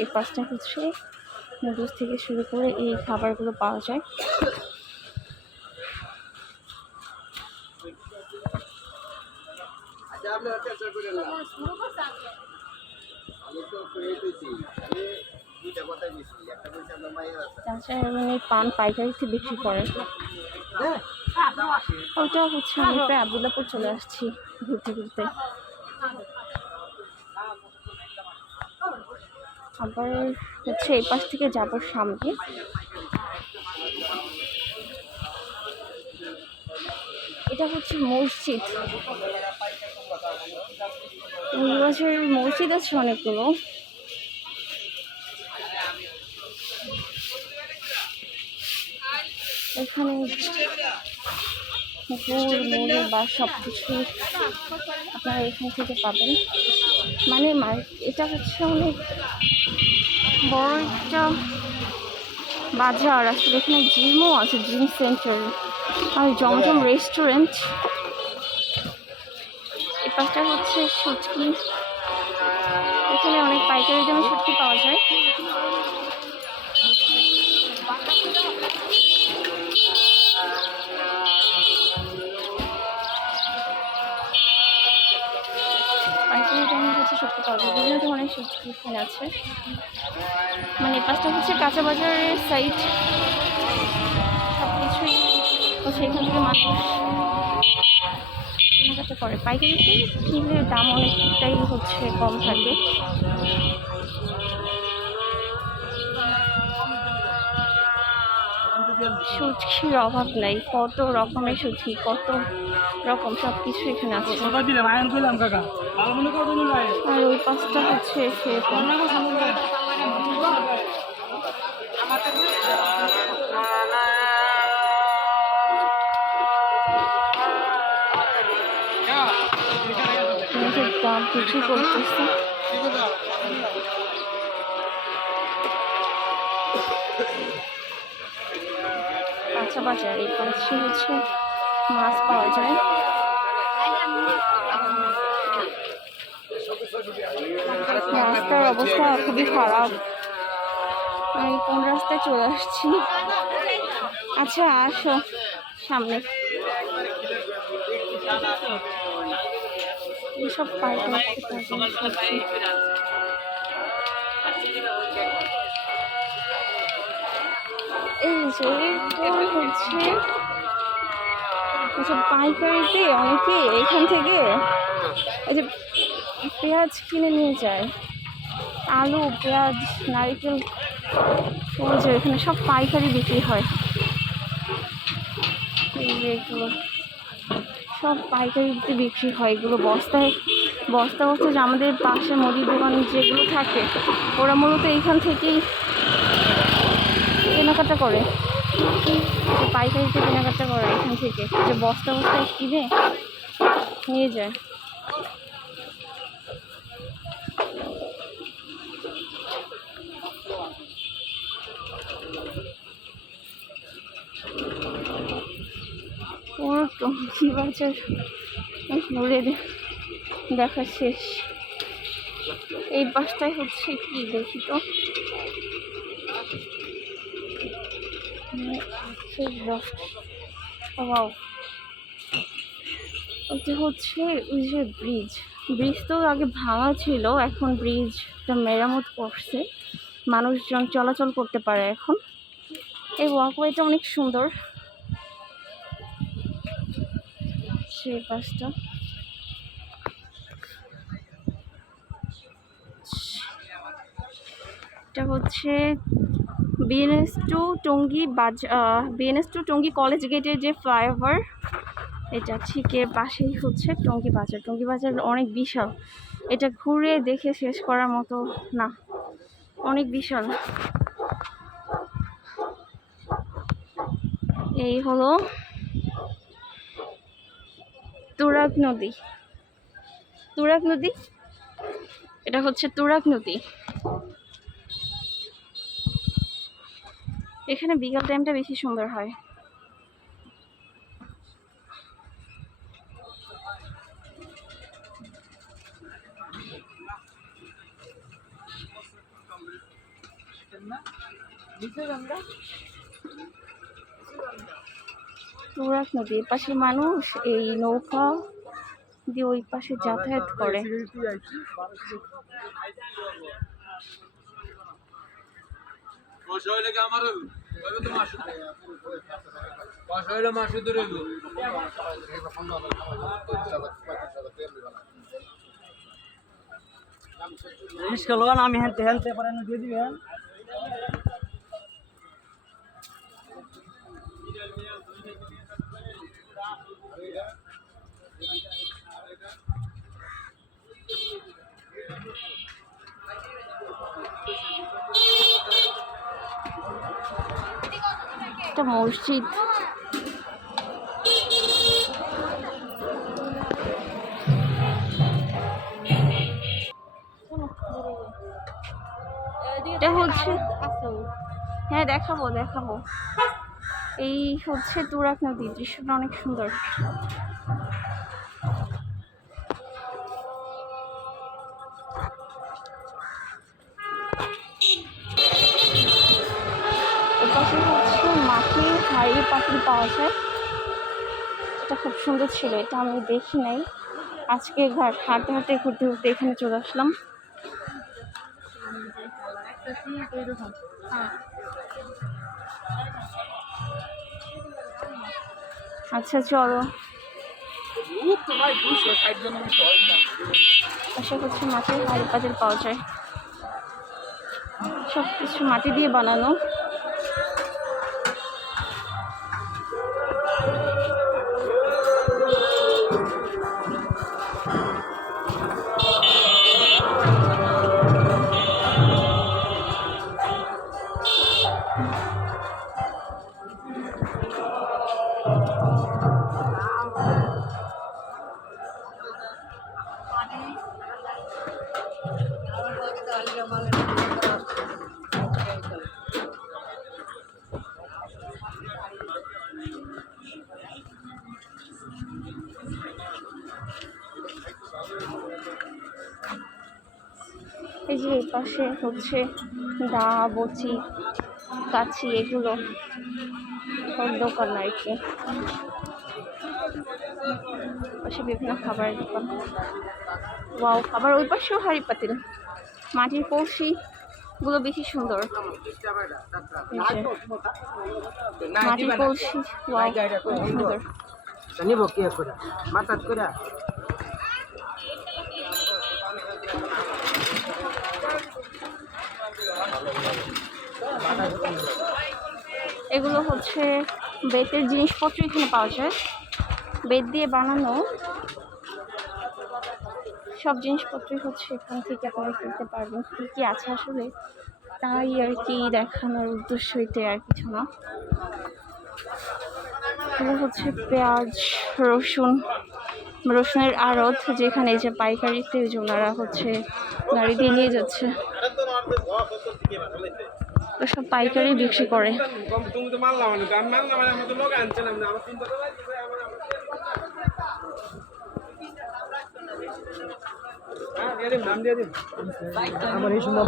এই পাশটা হচ্ছে নুডলস থেকে শুরু করে এই খাবারগুলো পাওয়া যায়। তাছাড়া এবং এই পান পাইকারিতে বিক্রি করে। ওটা হচ্ছে আমি প্রায় আব্দুল্লাহপুর চলে আসছি ঘুরতে ঘুরতে। আবার হচ্ছে এই পাশ থেকে যাবো সামনে। এটা হচ্ছে মসজিদ, মসজিদ আছে অনেকগুলো। এখানে মুড়ি বা সব কিছু আপনারা এখান থেকে পাবেন। মানে এটা হচ্ছে অনেক বড় একটা বাজার। আসলে এখানে জিমও আছে, জিম সেন্টার আর জমজম রেস্টুরেন্ট। এই পাশটা হচ্ছে শুটকি, এখানে অনেক পাইকারি দামে শুটকি পাওয়া যায়। পাইকারি দামে হচ্ছে শুটকি পাওয়া যায়, বিভিন্ন ধরনের শুটকি এখানে আছে। মানে এই পাশটা হচ্ছে কাঁচা বাজারের সাইড, সব কিছুই হচ্ছে এখান থেকে মানুষ কেনাকাটা করে। পাইকারিতে কিনলে দাম অনেকটাই হচ্ছে কম থাকে। শুটকির অভাব নাই, কত রকমের শুটকি, কত রকম সব কিছু এখানে আছে। আর ওই পাশটা হচ্ছে সেরকম। দাম কিছু করতেছে। কাঁচা বাজার, এই পাশে হচ্ছে মাছ পাওয়া যায়। রাস্তার অবস্থা খুবই খারাপ, আমি কোন রাস্তায় চলে আসছি। আচ্ছা আসো সামনে। এইসব পাইকারি সবজি। এই যে হচ্ছে এসব পাইকারিতে অনেকে এখান থেকে এই যে পেঁয়াজ কিনে নিয়ে যায়, আলু, পেঁয়াজ, নারকেল, ওই যে এখানে সব পাইকারি বিক্রি হয়। এই যে এগুলো সব পাইকারিতে বিক্রি হয়, এগুলো বস্তায় বস্তা বস্তা। যে আমাদের পাশে মুদির দোকান যেগুলো থাকে ওরা মূলত এইখান থেকেই কেনাকাটা করে, পাইকারিতে কেনাকাটা করে এখান থেকে, যে বস্তা বস্তায় কিনে নিয়ে যায়। পুরো টঙ্গী বাজার ঘুরে দেখা শেষ। এই পাশটায় হচ্ছে কি দেখি তো, ওটা হচ্ছে ওই যে ব্রিজ তো আগে ভাঙা ছিল, এখন ব্রিজটা মেরামত করছে, মানুষজন চলাচল করতে পারে এখন। এই ওয়াকওয়েটা অনেক সুন্দর। সেই পাশটা এটা হচ্ছে বিএনএস টু টঙ্গী কলেজ গেটের যে ফ্লাইওভার, এটা ঠিক এর পাশেই হচ্ছে টঙ্গী বাজার। টঙ্গী বাজার অনেক বিশাল, এটা ঘুরে দেখে শেষ করার মতো না, অনেক বিশাল। এই হলো তুরাগ নদী। তুরাগ নদী, এটা হচ্ছে তুরাগ নদী। এখানে বিকাল টাইমটা বেশি সুন্দর হয়। তুরাগ নদীর পাশে মানুষ এই নৌকা দিয়ে ওই পাশে যাতায়াত করে। আমি হেনতে হেনতে পরে দিয়ে দিবেন। একটা মসজিদ, এটা হচ্ছে, হ্যাঁ দেখাবো দেখাবো। এই হচ্ছে তুরাগ নদী, দৃশ্যটা অনেক সুন্দর। ওপাশে হচ্ছে মাটির হাড়ি পাতিল পাওয়া যায়, এটা খুব সুন্দর ছিল, এটা আমি দেখি নাই। আজকে হাঁটতে হাঁটতে ঘুরতে ঘুরতে এখানে চলে আসলাম। আচ্ছা চলো। পাশে হচ্ছে মাটির হাড়ি পাতিল পাওয়া যায়, সব কিছু মাটি দিয়ে বানানো। এই যে এই পাশে হচ্ছে দা, বচি, কাছি, এগুলো দোকান আর কি। পাশে বিভিন্ন খাবারের দোকান। ওয়াও, আবার ওই পাশেও হাঁড়ি পাতিল, মাটির কলসি গুলো বেশি সুন্দর। মাটির কলসি, ওয়াও অনেক সুন্দর। এগুলো হচ্ছে বেতের জিনিসপত্র এখানে পাওয়া যায়, বেত দিয়ে বানানো সব জিনিসপত্রই হচ্ছে এখান থেকে আপনারা কিনতে পারবেন। কী কী আছে আসলে তাই আর কি দেখানোর উদ্দেশ্য, এটাই আর কিছু না। এগুলো হচ্ছে পেঁয়াজ, রসুনের আড়ত, যেখানে এই যে পাইকারিতে যে ওনারা হচ্ছে গাড়ি দিয়ে নিয়ে যাচ্ছে, সব পাইকারি বিক্রি করে। আমার এই সুন্দর